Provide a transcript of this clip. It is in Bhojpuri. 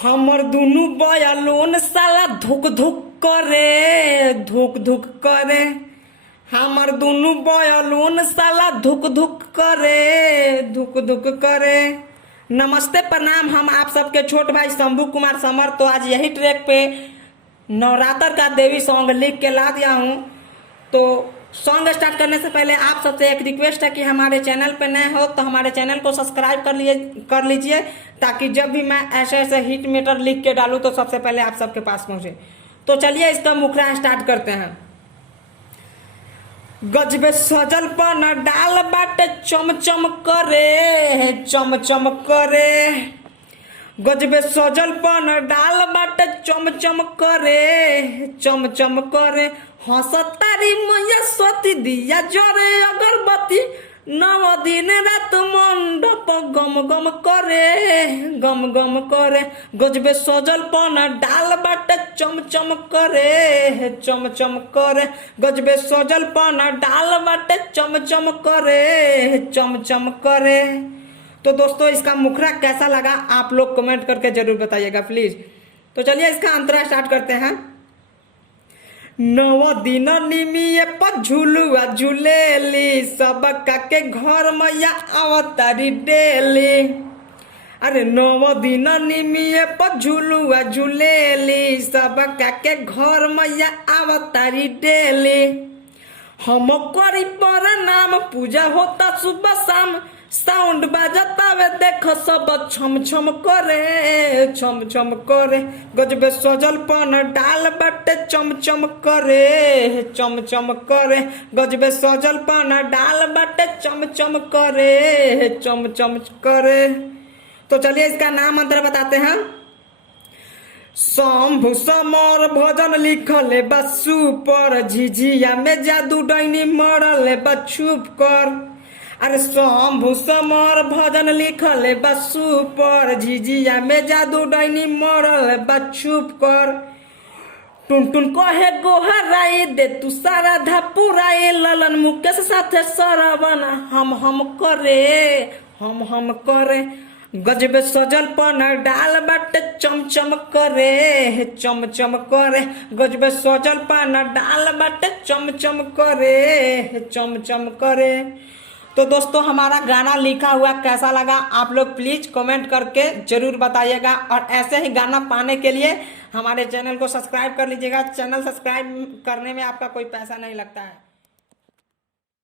हमर दुनु बयालोन साला धुक धुक करे, धुक धुक करे। हमर दुनु बयालोन साला धुक धुक करे, धुक धुक करे। नमस्ते प्रणाम, हम आप सबके छोट भाई शंभू कुमार समर। तो आज यही ट्रैक पे नवरात्र का देवी सॉन्ग लिख के ला दिया हूँ। तो सॉन्ग स्टार्ट करने से पहले आप सबसे एक रिक्वेस्ट है कि हमारे चैनल पे नए हो तो हमारे चैनल को सब्सक्राइब कर लीजिए ताकि जब भी मैं ऐसे ऐसे हिट मीटर लिख के डालूं तो सबसे पहले आप सबके पास पहुंचे। तो चलिए इसका मुखड़ा स्टार्ट करते हैं। गजबे सजल पन डाल बाटे चम चम करे, चम चम करे। गजबे सजल पन डाल बाटे चम चम करे, चम चम करे। हंसतारी मैया सती दिया जरे अगरबत्ती, नव दिन रात मंडप गम गम करे, गम गम करे। गजबे सजल पन डाल बाटे चम चम करे, चम चम करे। गजबे सजल पन डाल बाटे चम चम करे, चम चम करे। तो दोस्तों इसका मुखड़ा कैसा लगा आप लोग कमेंट करके जरूर बताइएगा प्लीज। तो चलिए इसका अंतरा स्टार्ट करते हैं। नव दिन निमिये पर झुलुआ झुलेली, सब के घर मैया अवतारी डेली। अरे नव दिन निमिये पर झुलुआ झुलेली, सब के घर मैया अवतारी डेली। हम करी पर नाम पूजा होता सुबह शाम, साउंड बाजतावे देखो सब छम छम करे, छम छम करे। गजबे सजल पन डाल बाटे चम चम करे, चम चम करे। गजबे सजल पन डाल बाटे चम चम करे, चम चम करे। तो चलिए इसका नाम मंत्र बताते हैं। शंभु समर भजन लिखल बसु पर, झिझिया में जादू डैनी मरल बछुप कर। अरे शंभु समर भजन लिखल बसु पर, झिझिया में जादू डैनी मरल बछुप कर। टुन टुन कहे गोहराई दे तू सारा धापुराई, ललन मुकेश साथे सरवन हम करे, हम करे। गजबे सजल पन डाल बाटे चम चम करे, चम चम करे। गजबे सजल पन डाल बाटे चम चम करे, चम चम करे। तो दोस्तों हमारा गाना लिखा हुआ कैसा लगा आप लोग प्लीज कमेंट करके जरूर बताइएगा। और ऐसे ही गाना पाने के लिए हमारे चैनल को सब्सक्राइब कर लीजिएगा। चैनल सब्सक्राइब करने में आपका कोई पैसा नहीं लगता है।